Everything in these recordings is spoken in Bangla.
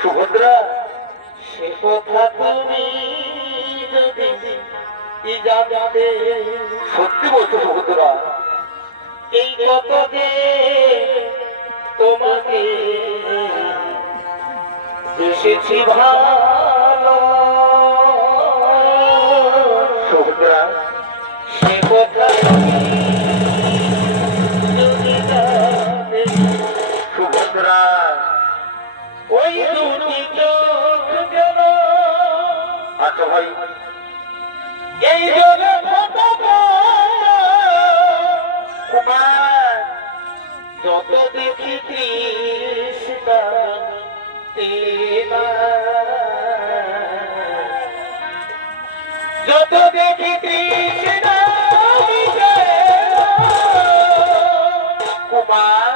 সুভদ্রা সে কথা তুমি যদি জানতে, সত্যি বলছো সুভদ্রা, এই কত যে তোমাকে এসেছি ভালো। সুভদ্রা সে কথা তুমি যদি জানতে, সুভদ্রা ওই দুটি চোখ গেল। আচ্ছা ভাই, এই জলে কুমার যত দেখি কৃষ্ণা যত দেখি কৃষ্ণ কুমার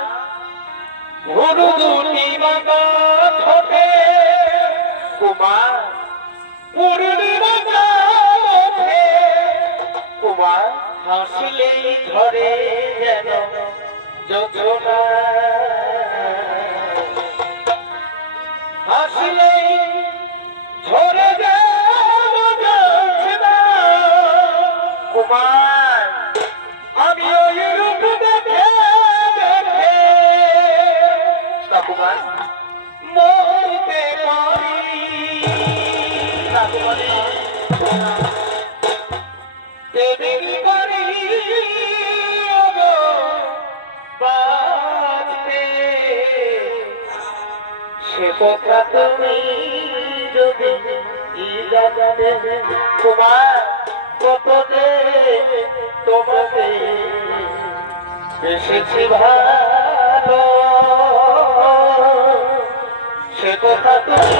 ভুরু দুটি বাবা ঠোঁটে কুমার পূর্ণিমা ওঠে কুমার হাসিলেই ঝরে যেন যোজনা, হাসিলেই ঝরে যেন যোজনা কুমার আমি ওই রূপ দেখে দেখে কুমার মরতে পারি না কুমারী দেবী করি বাঁচতে। সে কথা তুমি যদি জানতে কুমার কত যে তোমাকে এসেছি ভালো, সে কথা তুমি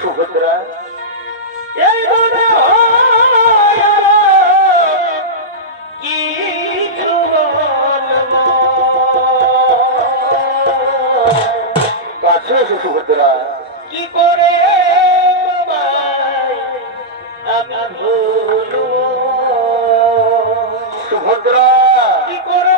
সুভদ্রা কিছু কাছে এসে সুভদ্রা কি করে আমি ভুলব সুভদ্রা কি করে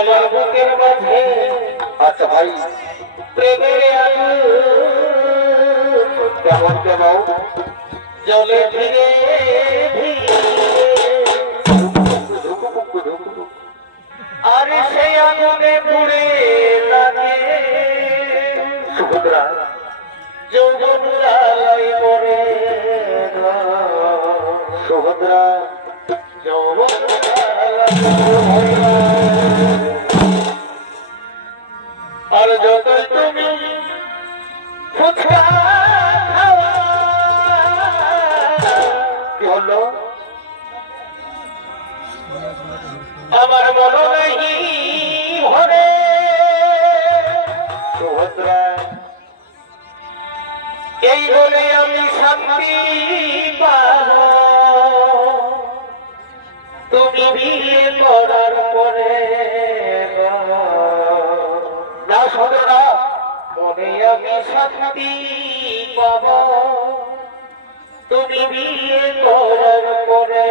আমার বুকের মাঝে। আচ্ছা ভাই, প্রেমের আগুন কেমন কেমন জলে ধীরে আর সেই আগুনে পুড়ে লাগে সুভদ্রা যৌবন জ্বালাই মরে সুভদ্রা যৌবন আর যতই তুমি ফুচকা খাওয়া কি হলো আমার মনে নেই ভরে সুভদ্রা এই বলে আমি শান্তি পাব তুমি বিয়ে করার পরে না সদরা মনে আমি শান্তি পাব তুমি বিয়ে করার পরে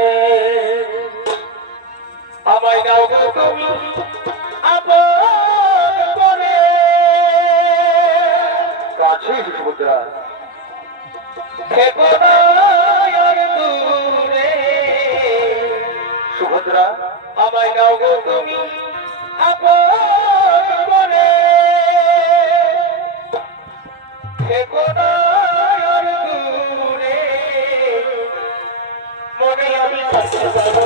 আমায় নাও তুমি আপন করে কাছে সুভদ্রা থেকো না আর দূরে। সুভদ্রা, আমায় নাও গো তুমি আপন করে। থেকো না আর দূরে, মনে আমি থাকতে পারবো।